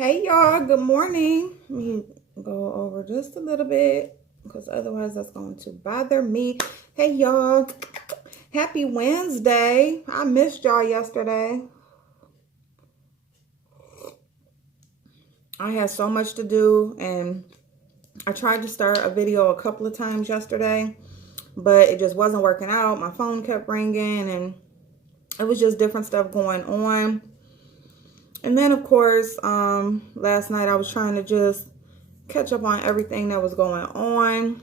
Hey y'all, good morning. Let me go over just a little bit because otherwise that's going to bother me. Hey y'all, happy Wednesday. I missed y'all yesterday. I had so much to do and I tried to start a video a couple of times yesterday, but it just wasn't working out. My phone kept ringing and it was just different stuff going on. And then, of course, last night I was trying to just catch up on everything that was going on.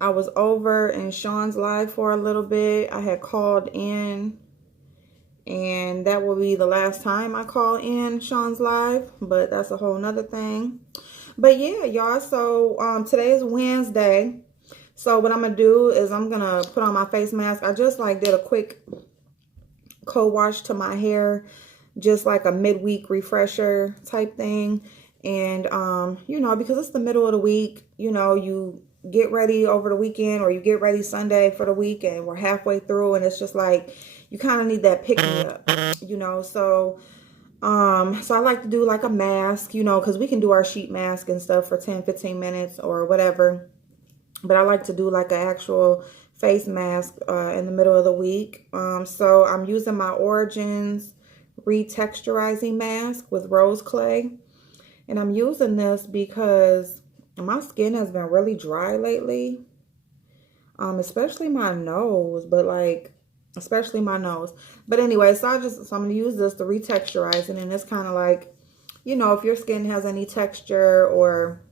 I was over in Sean's live for a little bit. I had called in, and that will be the last time I call in Sean's live, but that's a whole nother thing. But yeah, y'all, so today is Wednesday. So what I'm going to do is I'm going to put on my face mask. I just did a quick co-wash to my hair, just like a midweek refresher type thing. And because it's the middle of the week, you get ready over the weekend or you get ready Sunday for the week and we're halfway through and it's just like you kind of need that pick me up, so I like to do like a mask, because we can do our sheet mask and stuff for 10-15 minutes or whatever, but I like to do like an actual face mask in the middle of the week. So I'm using my Origins retexturizing mask with rose clay, and I'm using this because my skin has been really dry lately, especially my nose, especially my nose. But anyway, so I'm going to use this to retexturize it, and it's kind of like, if your skin has any texture or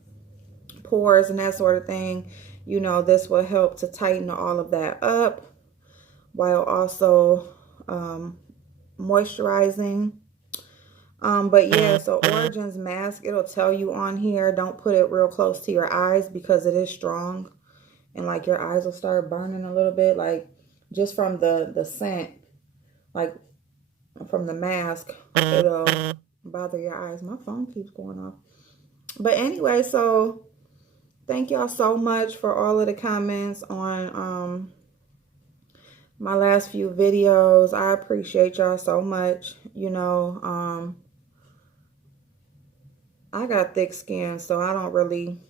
pores and that sort of thing, this will help to tighten all of that up while also moisturizing. But yeah, so Origins mask, it'll tell you on here, don't put it real close to your eyes because it is strong and like your eyes will start burning a little bit, like just from the scent, like from the mask, it'll bother your eyes. My phone keeps going off. But anyway, so thank y'all so much for all of the comments on my last few videos. I appreciate y'all so much. I got thick skin, so I don't really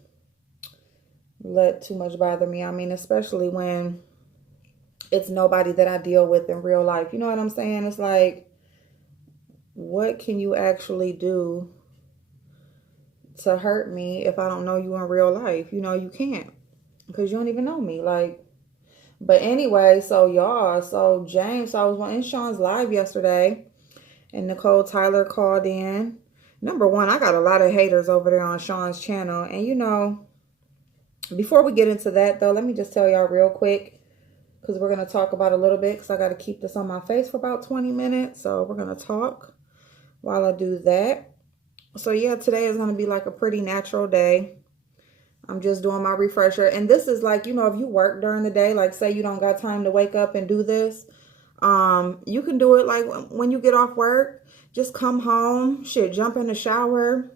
let too much bother me. I mean, especially when it's nobody that I deal with in real life. You know what I'm saying? It's like, what can you actually do to hurt me if I don't know you in real life? You can't, because you don't even know me. But anyway, so y'all, so James, so I was in Sean's live yesterday, and Nicole Tyler called in. Number one, I got a lot of haters over there on Sean's channel. And before we get into that though, let me just tell y'all real quick, because we're going to talk about a little bit, because I got to keep this on my face for about 20 minutes. So we're going to talk while I do that. So yeah, today is going to be like a pretty natural day. I'm just doing my refresher. And this is like, if you work during the day, like say you don't got time to wake up and do this, you can do it like when you get off work. Just come home, jump in the shower,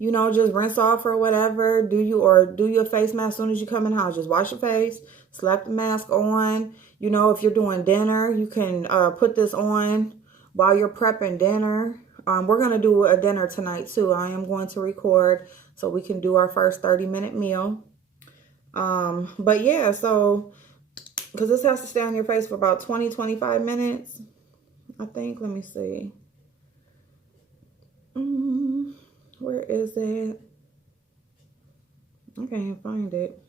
just rinse off or whatever. Do your face mask as soon as you come in the house. Just wash your face, slap the mask on. If you're doing dinner, you can put this on while you're prepping dinner. We're going to do a dinner tonight too. I am going to record so we can do our first 30-minute meal. But yeah, so because this has to stay on your face for about 20-25 minutes. I think, let me see. Where is it? I can't find it.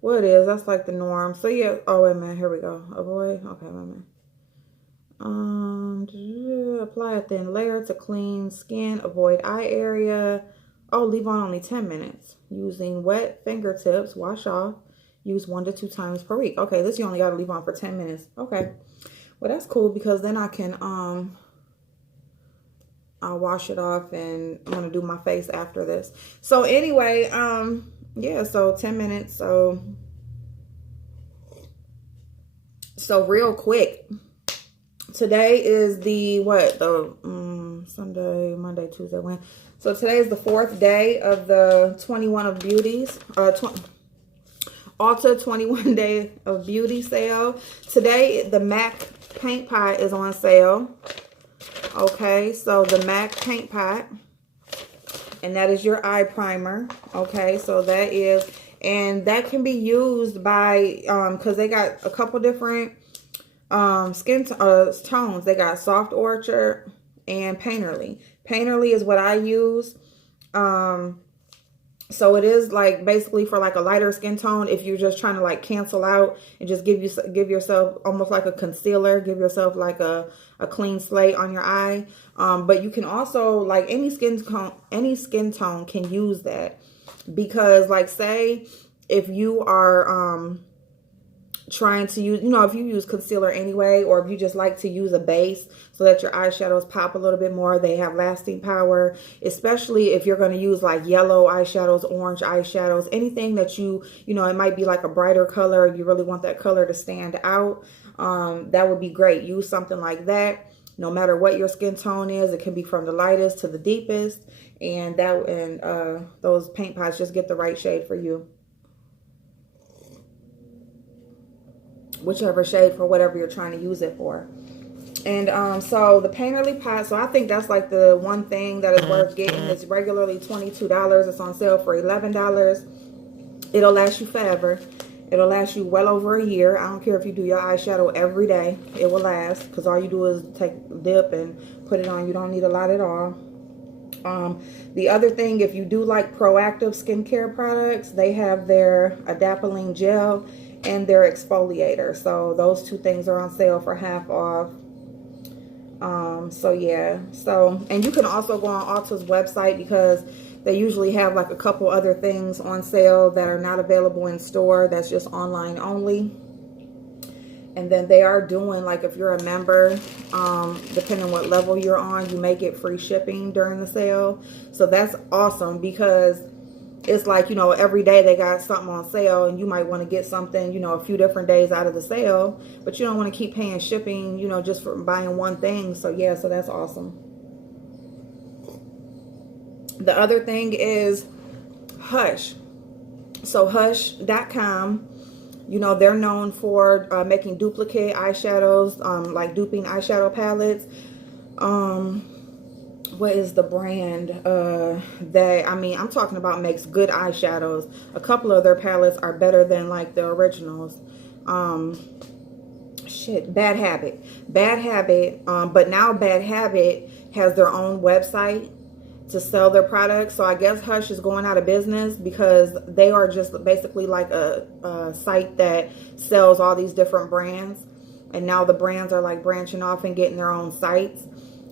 Well, it is. That's like the norm. So yeah. Oh, wait a minute. Here we go. Avoid. Okay, wait a minute. Apply a thin layer to clean skin. Avoid eye area. Oh, leave on only 10 minutes. Using wet fingertips. Wash off. Use 1 to 2 times per week. Okay, this you only got to leave on for 10 minutes. Okay. Well, that's cool because then I can I'll wash it off, and I'm gonna do my face after this. So anyway, yeah, so 10 minutes. So real quick, today is the Sunday, Monday, Tuesday, Wednesday. So today is the 4th day of the 21 of Beauties, Ulta 21 Day of Beauty sale. Today, the MAC paint pot is on sale. Okay, so the MAC paint pot. And that is your eye primer. Okay, so that is, and that can be used by, because they got a couple different skin tones. They got Soft Orchard and Painterly. Painterly is what I use. So it is like basically for like a lighter skin tone if you're just trying to like cancel out and just give yourself almost like a concealer, give yourself like a clean slate on your eye. But you can also, like, any skin tone can use that, because like say if you are trying to use, if you use concealer anyway, or if you just like to use a base so that your eyeshadows pop a little bit more, they have lasting power, especially if you're going to use like yellow eyeshadows, orange eyeshadows, anything that it might be like a brighter color, you really want that color to stand out. That would be great. Use something like that. No matter what your skin tone is, it can be from the lightest to the deepest, and those paint pots just get the right shade for you. Whichever shade for whatever you're trying to use it for. And so the Painterly pot, so I think that's like the one thing that is worth getting. It's regularly $22. It's on sale for $11. It'll last you forever. It'll last you well over a year. I don't care if you do your eyeshadow every day. It will last, because all you do is take a dip and put it on. You don't need a lot at all. The other thing, if you do like proactive skincare products, they have their adapalene gel and their exfoliator. So those two things are on sale for half off. So yeah. So, and you can also go on Ulta's website, because they usually have like a couple other things on sale that are not available in store. That's just online only. And then they are doing, like, if you're a member, depending on what level you're on, you may get free shipping during the sale. So that's awesome, because it's like, every day they got something on sale, and you might want to get something, a few different days out of the sale, but you don't want to keep paying shipping, just for buying one thing. So yeah, so that's awesome. The other thing is Hush. So Hush.com, they're known for making duplicate eyeshadows, like duping eyeshadow palettes. What is the brand I'm talking about makes good eyeshadows. A couple of their palettes are better than like the originals. Bad Habit. But now Bad Habit has their own website to sell their products. So I guess Hush is going out of business, because they are just basically like a site that sells all these different brands. And now the brands are like branching off and getting their own sites.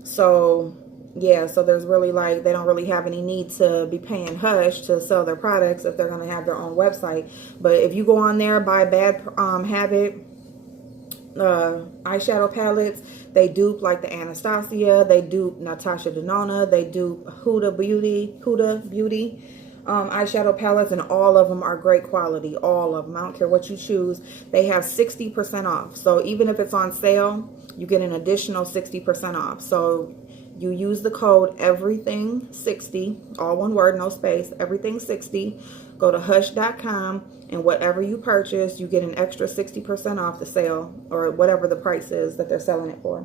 So yeah, so there's really like, they don't really have any need to be paying Hush to sell their products if they're going to have their own website. But if you go on there, buy Bad Habit eyeshadow palettes, they dupe like the Anastasia, they dupe Natasha Denona, they dupe Huda Beauty eyeshadow palettes, and all of them are great quality. All of them. I don't care what you choose. They have 60% off. So even if it's on sale, you get an additional 60% off. So you use the code everything60, all one word, no space, everything60. Go to hush.com, and whatever you purchase, you get an extra 60% off the sale, or whatever the price is that they're selling it for.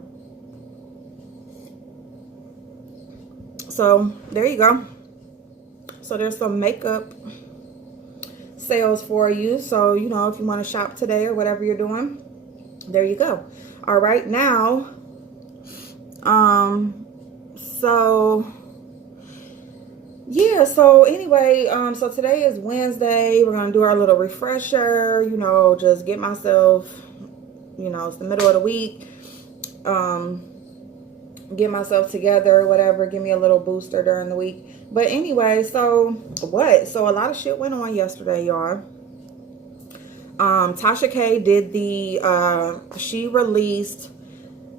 So there you go. So there's some makeup sales for you. So, if you want to shop today or whatever you're doing, there you go. All right, now, so yeah, so anyway, so today is Wednesday. We're going to do our little refresher, just get myself, it's the middle of the week, get myself together, whatever, give me a little booster during the week. But anyway, so a lot of shit went on yesterday, y'all. Tasha K did she released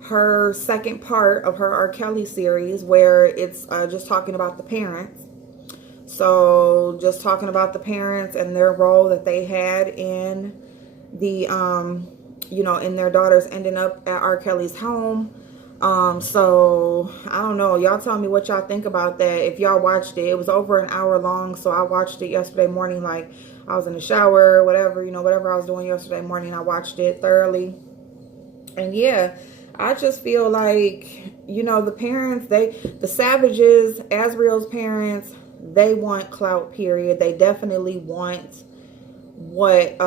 her second part of her R. Kelly series, where it's just talking about the parents. So just talking about the parents and their role that they had in the, in their daughters ending up at R. Kelly's home. So I don't know. Y'all tell me what y'all think about that. If y'all watched it, it was over an hour long. So I watched it yesterday morning, like I was in the shower, whatever, whatever I was doing yesterday morning, I watched it thoroughly. And yeah, I just feel like you know, the parents, the Savages, Azriel's parents, they want clout, period. They definitely want what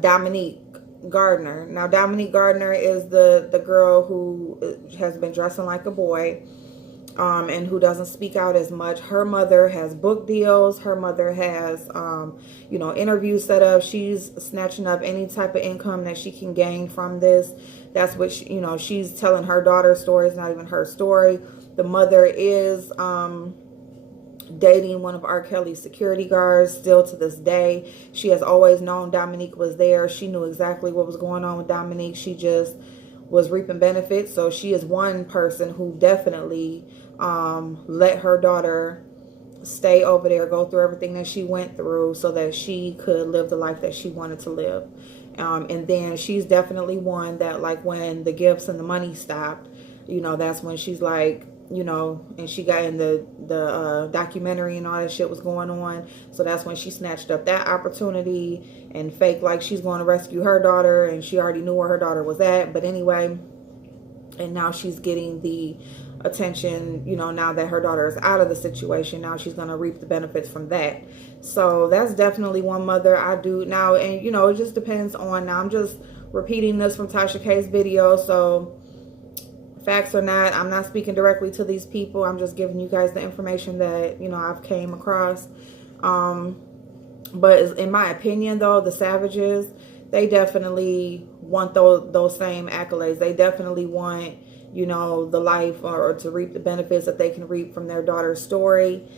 Dominique Gardner. Now, Dominique Gardner is the girl who has been dressing like a boy, and who doesn't speak out as much. Her mother has book deals. Her mother has, you know, interviews set up. She's snatching up any type of income that she can gain from this. That's what she, you know, she's telling her daughter's story. It's not even her story. The mother is dating one of R. Kelly's security guards still to this day. She has always known Dominique was there. She knew exactly what was going on with Dominique. She just was reaping benefits. So she is one person who definitely let her daughter stay over there, go through everything that she went through so that she could live the life that she wanted to live. And then she's definitely one that, like, when the gifts and the money stopped, you know, that's when she's like, you know, and she got in the documentary and all that shit was going on. So that's when she snatched up that opportunity and faked like she's going to rescue her daughter, and she already knew where her daughter was at. But anyway, and now she's getting the attention, you know, now that her daughter is out of the situation. Now she's going to reap the benefits from that. So that's definitely one mother I do now. And, you know, it just depends on, now I'm just repeating this from Tasha K's video. So facts or not, I'm not speaking directly to these people. I'm just giving you guys the information that, you know, I've came across. But in my opinion, though, the Savages, they definitely want those same accolades. They definitely want, you know, the life or to reap the benefits that they can reap from their daughter's story.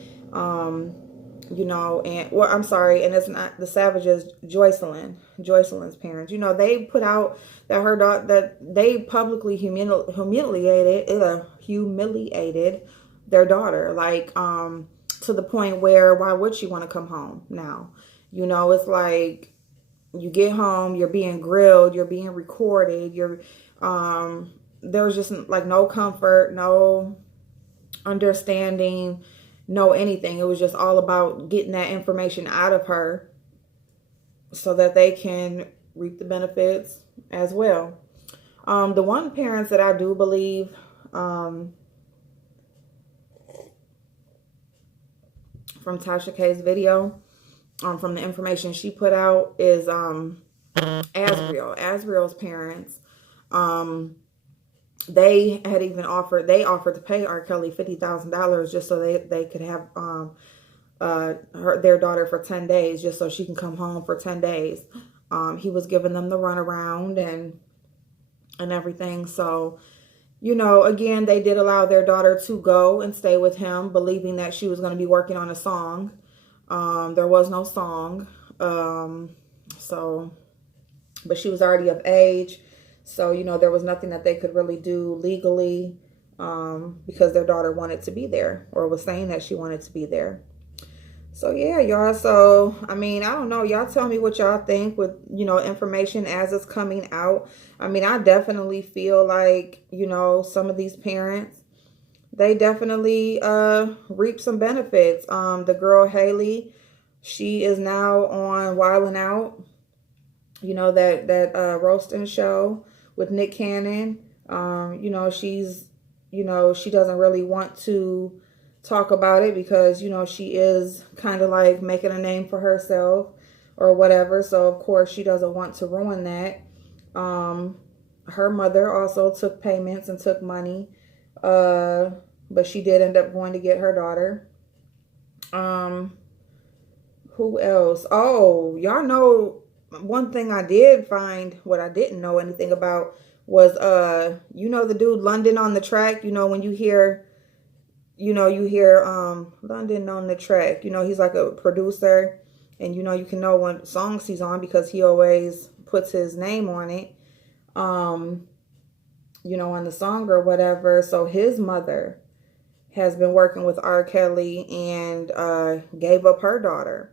You know, and, well, I'm sorry, and it's not the Savages, Joycelyn's parents. You know, they put out that her daughter, that they publicly humiliated their daughter, like, to the point where, why would she want to come home now? You know, it's like, you get home, you're being grilled, you're being recorded, there was just like no comfort, no understanding, no anything. It was just all about getting that information out of her so that they can reap the benefits as well. The one parents that I do believe from Tasha K's video, from the information she put out, is Azriel's parents. They had even offered to pay R. Kelly $50,000 just so they could have their daughter for 10 days, just so she can come home for 10 days. He was giving them the runaround and everything. So, you know, again, they did allow their daughter to go and stay with him, believing that she was going to be working on a song. There was no song. But she was already of age. So, you know, there was nothing that they could really do legally, because their daughter wanted to be there, or was saying that she wanted to be there. So, yeah, y'all. So, I mean, I don't know. Y'all tell me what y'all think with, you know, information as it's coming out. I mean, I definitely feel like, you know, some of these parents, they definitely reap some benefits. The girl Haley, she is now on Wildin' Out, you know, that roasting show with Nick Cannon. You know, she's, you know, she doesn't really want to talk about it because, you know, she is kind of like making a name for herself or whatever. So, of course, she doesn't want to ruin that. Her mother also took payments and took money. But she did end up going to get her daughter. Who else? Oh, y'all know, one thing I did find, what I didn't know anything about, was, you know, the dude London on the Track. You know, when you hear London on the Track, you know, he's like a producer, and, you know, you can know what songs he's on because he always puts his name on it, you know, on the song or whatever. So his mother has been working with R. Kelly and gave up her daughter,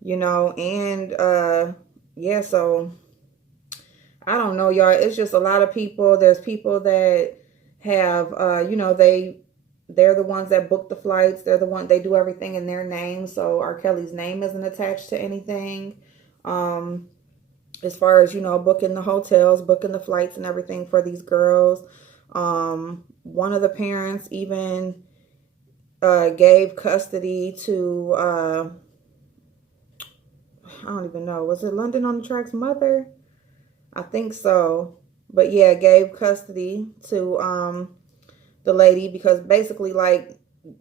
you know, and yeah, so I don't know, y'all. It's just a lot of people. There's people that have, you know, they're the ones that book the flights. They're the one, they do everything in their name. So R. Kelly's name isn't attached to anything. As far as, you know, booking the hotels, booking the flights and everything for these girls. One of the parents even gave custody to, I don't even know, was it London on the Track's mother? I think so. But yeah, gave custody to the lady, because basically like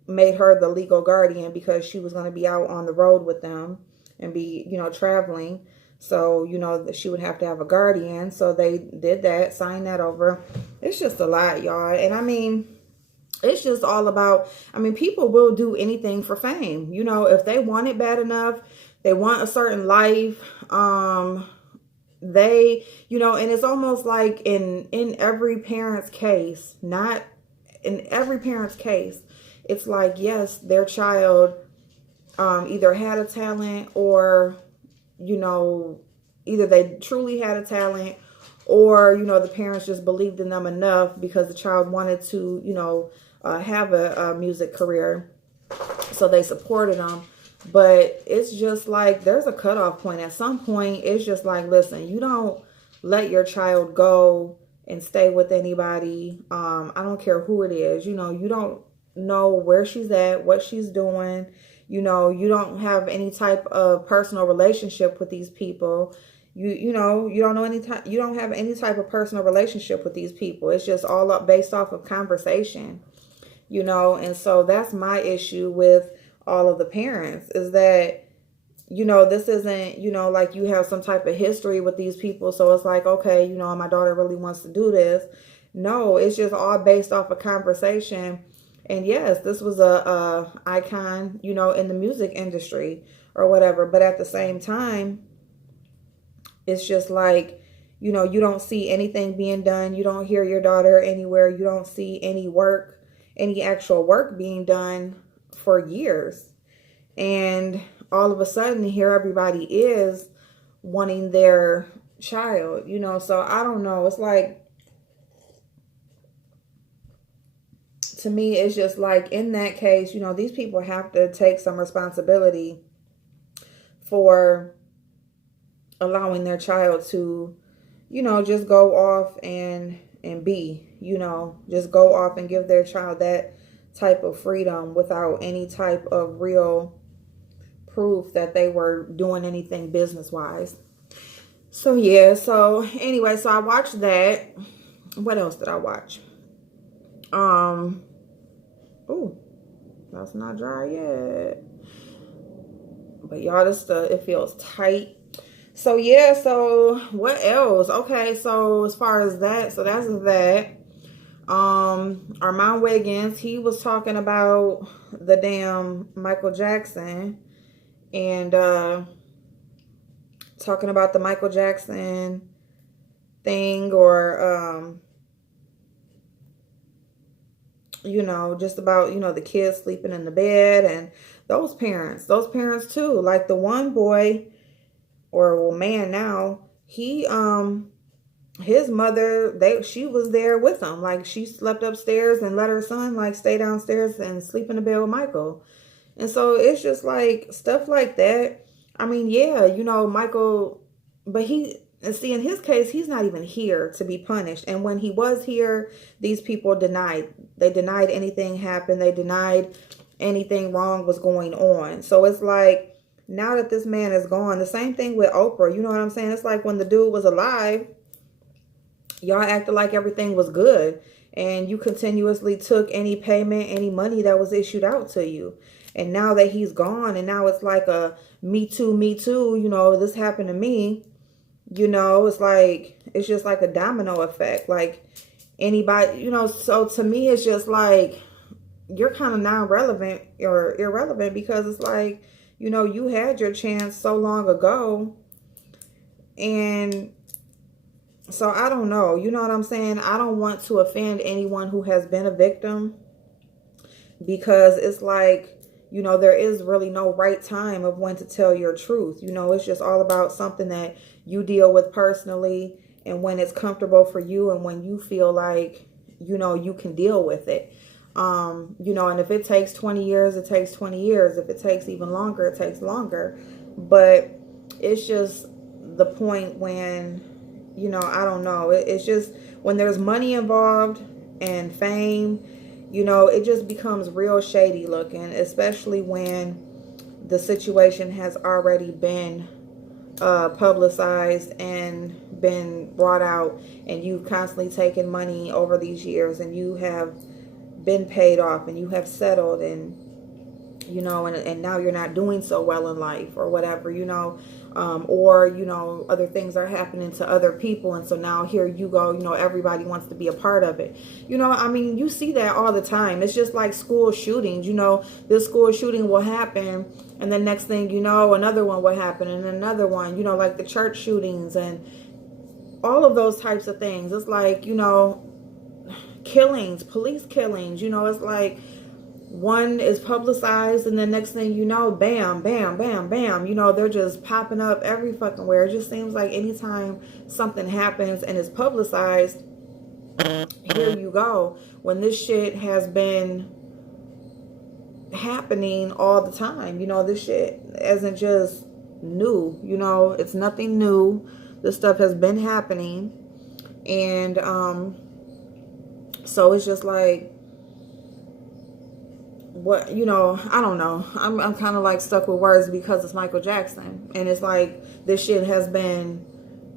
made her the legal guardian, because she was going to be out on the road with them and be, traveling. So, that she would have to have a guardian. So they did that, signed that over. It's just a lot, y'all. And I mean, it's just all about, people will do anything for fame. If they want it bad enough, they want a certain life. They, and it's almost like in every parent's case, not in every parent's case, it's like, yes, their child either had a talent, or, either they truly had a talent, or, the parents just believed in them enough because the child wanted to, have a music career. So they supported them. But it's just like, there's a cutoff point. At some point, it's just like, listen, you don't let your child go and stay with anybody. I don't care who it is. You don't know where she's at, what she's doing. You don't have any type of personal relationship with these people. You don't know you don't have any type of personal relationship with these people. It's just all up based off of conversation, and so that's my issue with all of the parents, is that, this isn't, like you have some type of history with these people. So it's like, okay, my daughter really wants to do this. No, it's just all based off of conversation. And yes, this was a icon, in the music industry or whatever. But at the same time, it's just like, you don't see anything being done. You don't hear your daughter anywhere. You don't see any actual work being done for years. And all of a sudden, here everybody is wanting their child, so I don't know. It's like, to me, it's just like, in that case, these people have to take some responsibility for allowing their child to, just go off and be, just go off and give their child that type of freedom without any type of real proof that they were doing anything business wise. So yeah, so anyway, so I watched that. What else did I watch? Oh, that's not dry yet. But y'all, this it feels tight. So yeah, so what else? Okay, so as far as that, so that's that. Armand Wiggins, he was talking about the damn Michael Jackson, and talking about the Michael Jackson thing, or just about, the kids sleeping in the bed, and those parents too. Like the one boy, or man now, he his mother, she was there with him. Like, she slept upstairs and let her son like stay downstairs and sleep in the bed with Michael. And so it's just like stuff like that. I mean, yeah, Michael, but see, in his case, he's not even here to be punished. And when he was here, these people denied anything happened. They denied anything wrong was going on. So it's like, now that this man is gone, the same thing with Oprah. You know what I'm saying? It's like, when the dude was alive, y'all acted like everything was good, and you continuously took any payment, any money that was issued out to you. And now that he's gone, and now it's like a me too, this happened to me. It's like, it's just like a domino effect. Like, anybody, so to me, it's just like, you're kind of non-relevant or irrelevant, because it's like, you had your chance so long ago. And so I don't know, you know what I'm saying? I don't want to offend anyone who has been a victim, because it's like, there is really no right time of when to tell your truth. It's just all about something that you deal with personally, and when it's comfortable for you, and when you feel like, you can deal with it. And if it takes 20 years, it takes 20 years. If it takes even longer, it takes longer. But it's just the point when, I don't know. It's just when there's money involved, and fame, you know, it just becomes real shady looking, especially when the situation has already been publicized and been brought out, and you've constantly taken money over these years, and you have been paid off, and you have settled, and you know, and now you're not doing so well in life or whatever, you know, or, you know, other things are happening to other people. And so now here you go, you know, everybody wants to be a part of it. You know, I mean, you see that all the time. It's just like school shootings, you know, this school shooting will happen. And then next thing you know, another one will happen, and another one, you know, like the church shootings and all of those types of things. It's like, you know, killings, police killings, you know, it's like, one is publicized, and then next thing you know, bam, bam, bam, bam, you know, they're just popping up every fucking where. It just seems like anytime something happens and is publicized, here you go, when this shit has been happening all the time. You know, this shit isn't just new, you know, it's nothing new. This stuff has been happening. And so it's just like, what, you know, I don't know. I'm kind of like stuck with words because it's Michael Jackson. And it's like, this shit has been,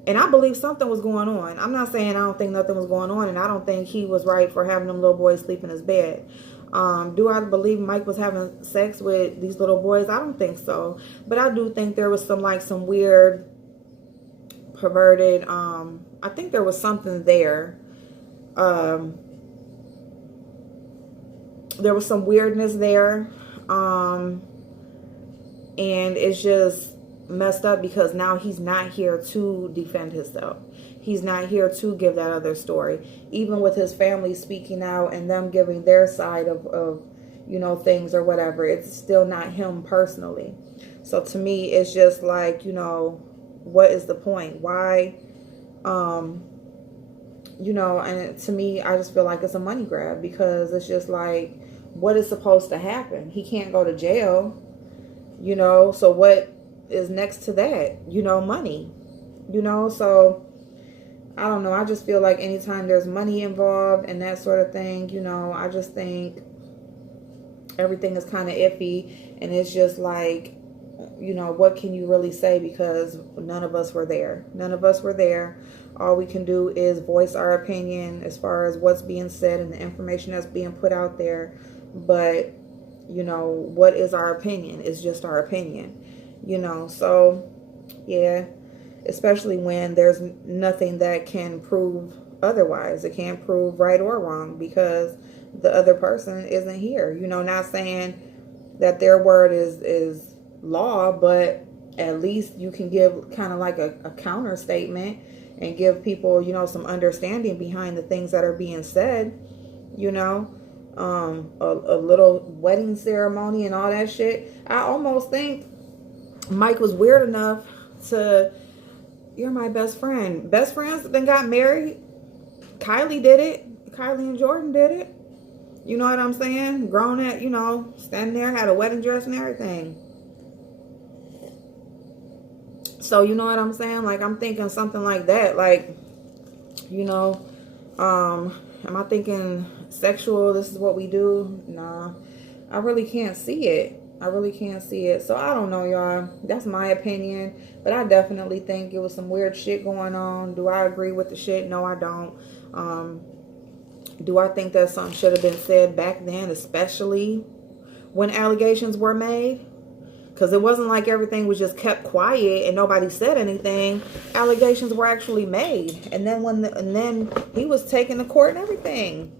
and I believe something was going on. I'm not saying I don't think nothing was going on, and I don't think he was right for having them little boys sleep in his bed. Do I believe Mike was having sex with these little boys? I don't think so. But I do think there was some weird, perverted, I think there was something there. There was some weirdness there. And it's just messed up because now he's not here to defend himself. He's not here to give that other story. Even with his family speaking out and them giving their side of you know, things or whatever, it's still not him personally. So to me, it's just like, you know, what is the point? Why, you know, and to me, I just feel like it's a money grab, because it's just like, what is supposed to happen? He can't go to jail, you know, so what is next to that? You know, money, you know, so I don't know. I just feel like anytime there's money involved and that sort of thing, you know, I just think everything is kind of iffy. And it's just like, you know, what can you really say? Because none of us were there. None of us were there. All we can do is voice our opinion as far as what's being said and the information that's being put out there. But, you know, what is our opinion? It's just our opinion, you know. So, yeah, especially when there's nothing that can prove otherwise. It can't prove right or wrong because the other person isn't here. You know, not saying that their word is law, but at least you can give kind of like a counter statement and give people, you know, some understanding behind the things that are being said, you know. A little wedding ceremony and all that shit. I almost think Mike was weird enough to, you're my best friend. Best friends then got married. Kylie did it. Kylie and Jordan did it. You know what I'm saying? Grown at, you know, standing there, had a wedding dress and everything. So, you know what I'm saying? Like, I'm thinking something like that. Like, you know, am I thinking sexual, this is what we do? Nah, I really can't see it. I really can't see it. So I don't know, y'all. That's my opinion. But I definitely think it was some weird shit going on. Do I agree with the shit? No, I don't. Do I think that something should have been said back then, especially when allegations were made? Because it wasn't like everything was just kept quiet and nobody said anything. Allegations were actually made. And then then he was taken to court and everything.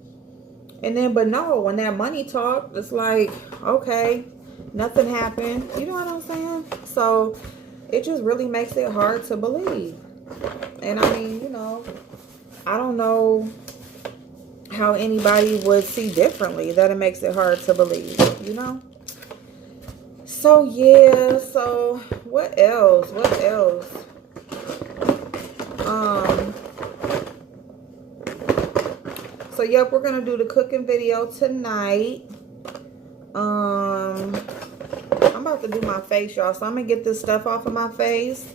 And then, but no, when that money talked, it's like, okay, nothing happened. You know what I'm saying? So it just really makes it hard to believe. And I mean, you know, I don't know how anybody would see differently that it makes it hard to believe, you know? So yeah, so what else? What else? So yep, we're gonna do the cooking video tonight. I'm about to do my face, y'all. So I'm gonna get this stuff off of my face,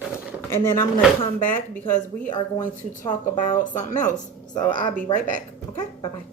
and then I'm gonna come back because we are going to talk about something else. So I'll be right back. Okay, bye bye.